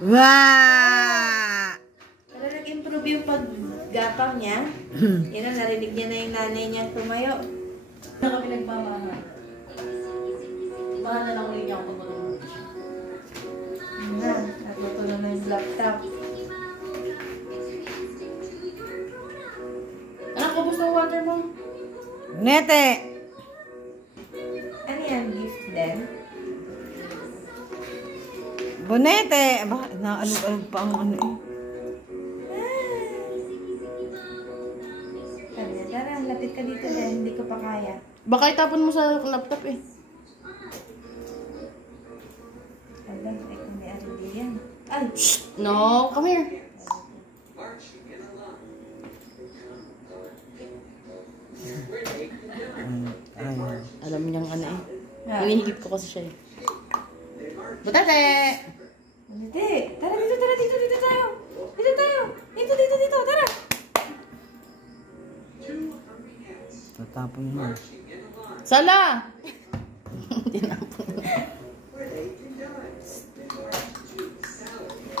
Wow! Pero nag-improve yung paggapang niya. Yan ang narinig niya na yung nanay niyang tumayo. Hindi na kami nagmamahal. Mahal na lang ulit niya ako pagmulong. Natutulong na yung laptop. Anak ko, gusto ng water mo? Nete! Ano yan? Gift din? Bonete! Aba, naalog-alog pa ang ano eh. Tara, lapit ka dito din. Hindi ko pa kaya. Baka itapon mo sa laptop eh. Alam, ay kung may arili yan. Ay! No, come here. Ay. Alam niyang ano eh. Ah. Hinihigip ko kasi siya eh. Butate! Hindi. Tara dito tayo. Dito tayo. Dito, tara. Tatapon mo. Sala! Tinapon.